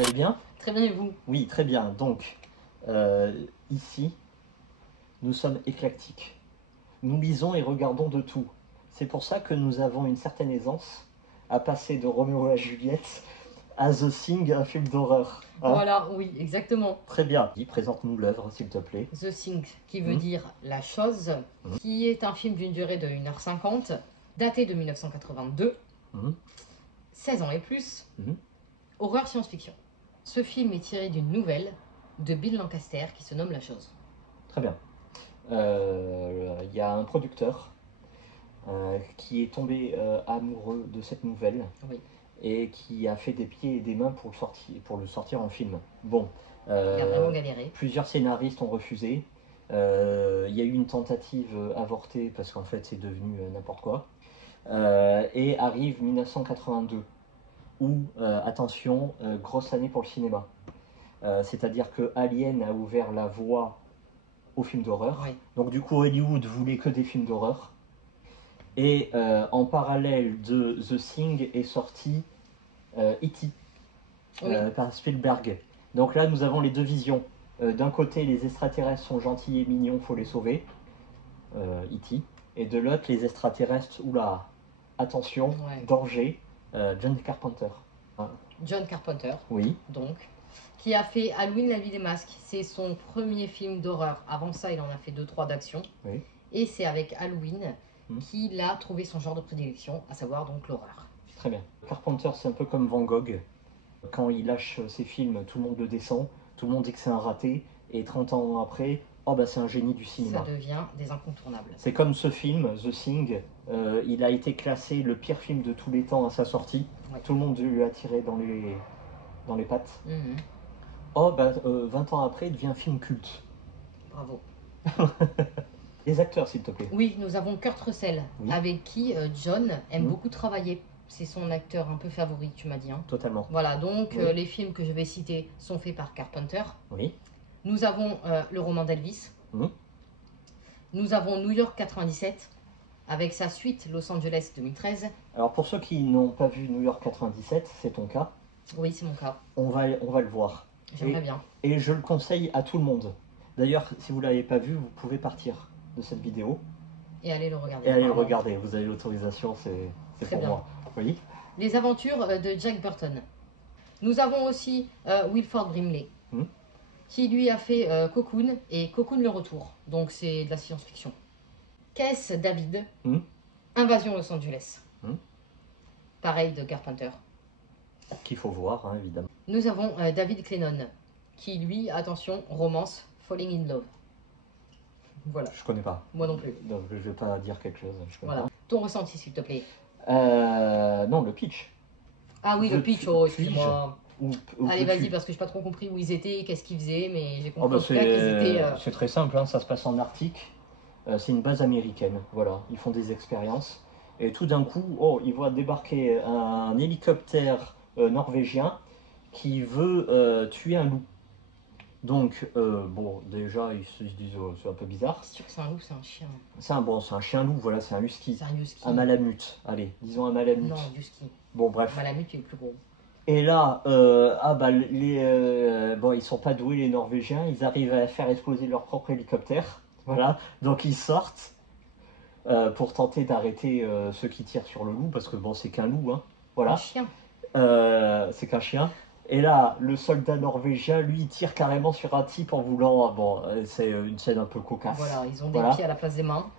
Vous allez bien? Très bien, et vous? Oui, très bien. Donc, ici, nous sommes éclectiques. Nous lisons et regardons de tout. C'est pour ça que nous avons une certaine aisance à passer de Roméo à Juliette à The Thing, un film d'horreur. Hein? Voilà, oui, exactement. Très bien. Présente-nous l'œuvre, s'il te plaît. The Thing, qui veut dire la chose, qui est un film d'une durée de 1h50, daté de 1982, 16 ans et plus, horreur science-fiction. Ce film est tiré d'une nouvelle de Bill Lancaster qui se nomme La Chose. Très bien. Il y a un producteur qui est tombé amoureux de cette nouvelle. Oui. Et qui a fait des pieds et des mains pour le sortir en film. Bon, Il a vraiment galéré. Plusieurs scénaristes ont refusé. Il y a eu une tentative avortée parce qu'en fait c'est devenu n'importe quoi. Et arrive 1982 où, attention, grosse année pour le cinéma. C'est-à-dire que Alien a ouvert la voie aux films d'horreur. Oui. Donc du coup Hollywood voulait que des films d'horreur. Et en parallèle de The Thing est sorti E.T. Par Spielberg. Donc là, nous avons les deux visions. D'un côté, les extraterrestres sont gentils et mignons, faut les sauver. E.T. Et de l'autre, les extraterrestres, oula, attention, danger. John Carpenter. John Carpenter. Oui. Donc, qui a fait Halloween, la vie des masques. C'est son premier film d'horreur. Avant ça, il en a fait 2-3 d'action. Oui. Et c'est avec Halloween qu'il a trouvé son genre de prédilection, à savoir donc l'horreur. Très bien. Carpenter, c'est un peu comme Van Gogh. Quand il lâche ses films, tout le monde le descend, tout le monde dit que c'est un raté, et 30 ans après, oh bah c'est un génie du cinéma. Ça devient des incontournables. C'est comme ce film, The Thing, il a été classé le pire film de tous les temps à sa sortie. Ouais. Tout le monde lui a tiré dans les pattes. Oh bah 20 ans après, il devient un film culte. Bravo. Les acteurs, s'il te plaît. Oui, nous avons Kurt Russell, avec qui John aime beaucoup travailler. C'est son acteur un peu favori, tu m'as dit. Hein. Totalement. Voilà, donc les films que je vais citer sont faits par Carpenter. Oui. Nous avons le roman d'Elvis. Nous avons New York 97, avec sa suite Los Angeles 2013. Alors pour ceux qui n'ont pas vu New York 97, c'est ton cas. Oui, c'est mon cas. On va le voir. J'aimerais bien. Et je le conseille à tout le monde. D'ailleurs, si vous ne l'avez pas vu, vous pouvez partir de cette vidéo. Et aller le regarder. Et aller le regarder. Vous avez l'autorisation, c'est pour bien. Moi. Oui. Les aventures de Jack Burton. Nous avons aussi Wilford Brimley, qui lui a fait Cocoon et Cocoon le retour. Donc c'est de la science-fiction. Keith David, Invasion Los Angeles. Pareil de Carpenter. Qu'il faut voir, hein, évidemment. Nous avons David Clennon, qui lui, attention, romance Falling in Love. Voilà. Je connais pas. Moi non plus. Donc je vais pas dire quelque chose. Je connais pas. Ton ressenti, s'il te plaît. Non, le pitch. Ah oui, le pitch, oh, excuse-moi. Allez, vas-y, peux-tu parce que je n'ai pas trop compris où ils étaient, qu'est-ce qu'ils faisaient, mais j'ai Oh, compris bah, en tout cas qu'ils étaient... c'est très simple, hein, ça se passe en Arctique. C'est une base américaine, voilà. Ils font des expériences. Et tout d'un coup, oh, ils voient débarquer un hélicoptère norvégien qui veut tuer un loup. Donc, bon, déjà, ils se disent, oh, c'est un peu bizarre. C'est sûr que c'est un loup, c'est un chien. C'est un chien loup, voilà, c'est un husky. C'est un husky. Un malamute, allez, disons un malamute. Non, un husky. Bon, bref. Un malamute, il est plus gros. Et là, bon, ils sont pas doués, les Norvégiens, ils arrivent à faire exploser leur propre hélicoptère. Voilà, donc ils sortent pour tenter d'arrêter ceux qui tirent sur le loup, parce que bon, c'est qu'un loup, hein. Voilà. Un chien. C'est qu'un chien. Et là, le soldat norvégien, lui, il tire carrément sur un type en voulant... Bon, c'est une scène un peu cocasse. Voilà, ils ont des pieds à la place des mains.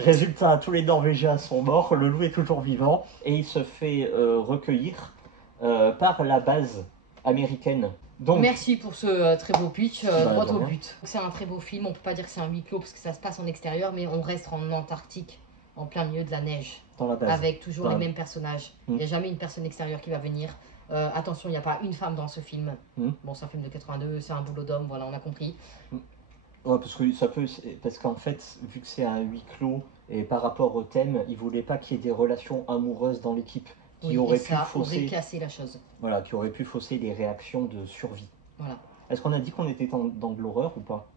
Résultat, tous les Norvégiens sont morts, le loup est toujours vivant, et il se fait recueillir par la base américaine. Donc, merci pour ce très beau pitch, droit au but. C'est un très beau film, on ne peut pas dire que c'est un huis clos parce que ça se passe en extérieur, mais on reste en Antarctique, en plein milieu de la neige. Dans la base. Avec toujours les mêmes personnages. Il n'y a jamais une personne extérieure qui va venir. Attention, il n'y a pas une femme dans ce film. Bon, c'est un film de 82, c'est un boulot d'homme, voilà, on a compris. Ouais, parce que ça peut, parce qu'en fait, vu que c'est un huis clos et par rapport au thème, ils voulaient pas qu'il y ait des relations amoureuses dans l'équipe qui auraient pu fausser, casser la chose. Voilà, qui auraient pu fausser les réactions de survie. Voilà. Est-ce qu'on a dit qu'on était dans de l'horreur ou pas?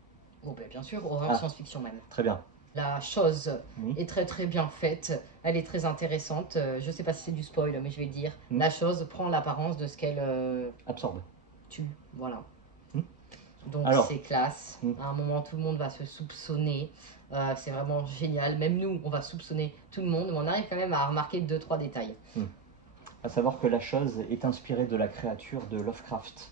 Oh ben bien sûr, horreur science-fiction même. Très bien. La chose est très très bien faite, elle est très intéressante. Je sais pas si c'est du spoil, mais je vais le dire. La chose prend l'apparence de ce qu'elle absorbe. tue, voilà. Hmm. Donc c'est classe. À un moment, tout le monde va se soupçonner. C'est vraiment génial. Même nous, on va soupçonner tout le monde, mais on arrive quand même à remarquer 2-3 détails. À savoir que la chose est inspirée de la créature de Lovecraft.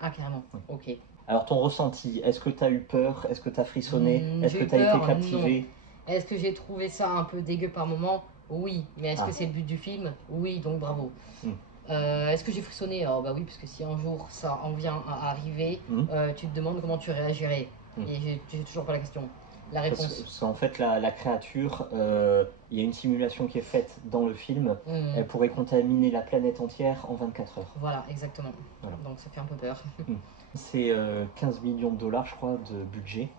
Ah, carrément, ok. Alors ton ressenti, est-ce que tu as eu peur? Est-ce que tu as frissonné? Est-ce que tu as été captivé? Est-ce que j'ai trouvé ça un peu dégueu par moment? Oui. Mais est-ce que c'est le but du film? Oui, donc bravo. Est-ce que j'ai frissonné? Oh bah oui, parce que si un jour ça en vient à arriver, tu te demandes comment tu réagirais. Et j'ai toujours pas la question. La réponse. Parce qu'en fait, la créature, il y a une simulation qui est faite dans le film. Elle pourrait contaminer la planète entière en 24 heures. Voilà, exactement. Voilà. Donc ça fait un peu peur. C'est 15 millions de dollars, je crois, de budget.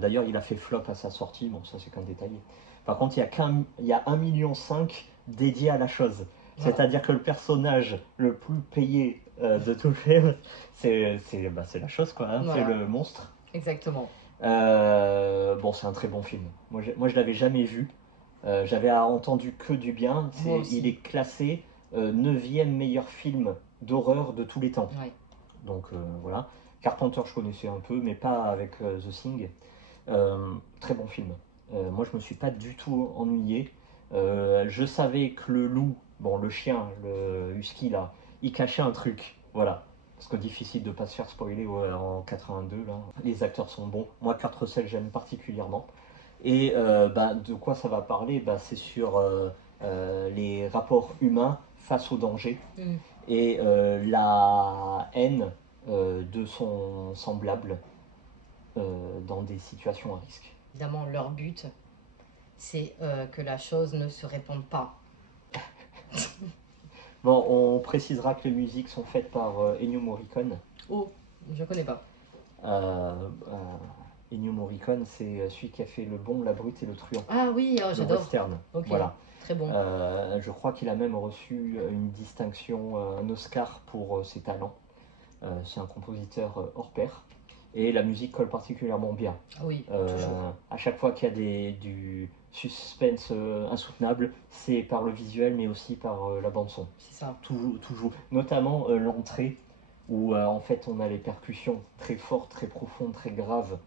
D'ailleurs, il a fait flop à sa sortie. Bon, ça, c'est qu'un détail. Par contre, il y a 1,5 million dédié à la chose. Voilà. C'est-à-dire que le personnage le plus payé de tout le film, c'est la chose, quoi. Hein, voilà. C'est le monstre. Exactement. Bon, c'est un très bon film. Moi, je l'avais jamais vu. J'avais entendu que du bien. Il est classé 9e meilleur film d'horreur de tous les temps. Ouais. Donc voilà. Carpenter, je connaissais un peu, mais pas avec The Thing. Très bon film. Moi, je me suis pas du tout ennuyé. Je savais que le loup, bon, le chien, le husky là, il cachait un truc. Voilà. Parce que difficile de ne pas se faire spoiler en 82 là. Les acteurs sont bons. Moi, Kurt Russell, j'aime particulièrement. Et de quoi ça va parler? C'est sur les rapports humains face au danger et la haine de son semblable dans des situations à risque. Évidemment, leur but, c'est que la chose ne se répande pas. Bon, on précisera que les musiques sont faites par Ennio Morricone. Oh, je connais pas. Ennio Morricone, c'est celui qui a fait Le Bon, la Brute et le Truand. Ah oui, j'adore. Le western. Okay. Voilà. Très bon. Je crois qu'il a même reçu une distinction, un Oscar pour ses talents. C'est un compositeur hors pair. Et la musique colle particulièrement bien. Oui, toujours. À chaque fois qu'il y a du suspense insoutenable, c'est par le visuel, mais aussi par la bande-son. C'est ça. Tout joue. Notamment l'entrée, où en fait on a les percussions très fortes, très profondes, très graves,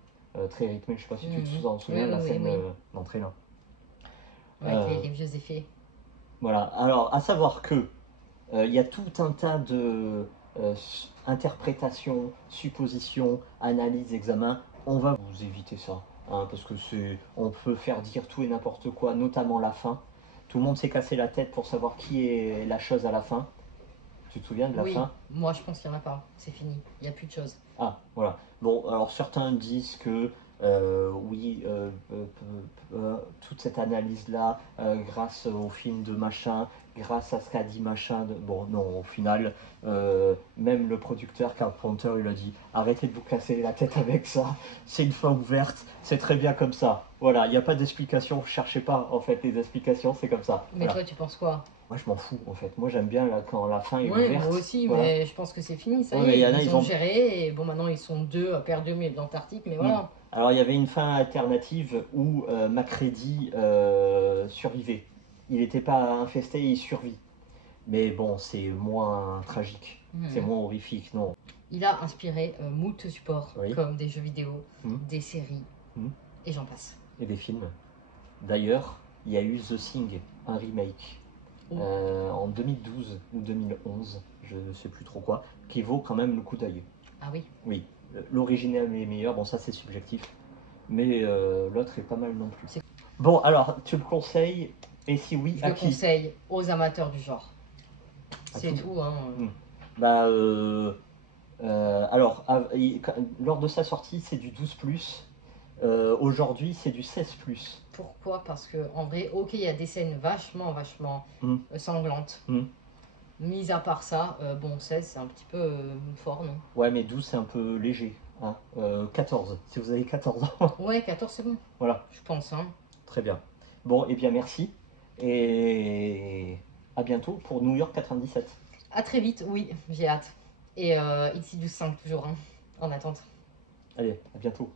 très rythmées. Je sais pas si tu te souviens de la scène d'entrée là. Avec les vieux effets. Voilà. Alors, à savoir que il y a tout un tas de interprétations, suppositions, analyses, examens. On va vous éviter ça, hein, parce que on peut faire dire tout et n'importe quoi, notamment la fin. Tout le monde s'est cassé la tête pour savoir qui est la chose à la fin. Tu te souviens de la fin? Moi je pense qu'il n'y en a pas, c'est fini, il n'y a plus de choses. Ah, voilà. Bon, alors certains disent que toute cette analyse-là, grâce au film de machin, grâce à ce qu'a dit machin, bon non, au final, même le producteur Carpenter, il a dit arrêtez de vous casser la tête avec ça, c'est une fin ouverte, c'est très bien comme ça. Voilà, il n'y a pas d'explication, cherchez pas en fait les explications, c'est comme ça. Mais toi tu penses quoi? Moi je m'en fous en fait, moi j'aime bien là, quand la fin est ouverte. Moi aussi, voilà. Mais je pense que c'est fini, ça y est, ils ont géré, et bon maintenant ils sont deux perdus mais d'Antarctique, mais voilà. Alors il y avait une fin alternative où Macready survivait. Il n'était pas infesté, il survit. Mais bon, c'est moins tragique, c'est moins horrifique, non. Il a inspiré moult supports, comme des jeux vidéo, des séries, et j'en passe. Et des films. D'ailleurs, il y a eu The Thing, un remake, en 2012 ou 2011, je ne sais plus trop quoi, qui vaut quand même le coup d'œil. Ah oui? Oui. L'original est meilleur, bon ça c'est subjectif, mais l'autre est pas mal non plus. Bon alors, tu le conseilles, et si oui, à qui? Je le conseille aux amateurs du genre. C'est tout, hein. Alors, lors de sa sortie, c'est du 12+. Aujourd'hui, c'est du 16+. Pourquoi? Parce que en vrai, ok, il y a des scènes vachement sanglantes. Mis à part ça, bon, 16, c'est un petit peu fort, non? Ouais, mais 12, c'est un peu léger. Hein. 14, si vous avez 14 ans. Ouais, 14, c'est bon. Voilà. Je pense, hein. Très bien. Bon, et bien merci. Et à bientôt pour New York 97. À très vite, oui, j'ai hâte. Et Insidious 5 toujours, hein, en attente. Allez, à bientôt.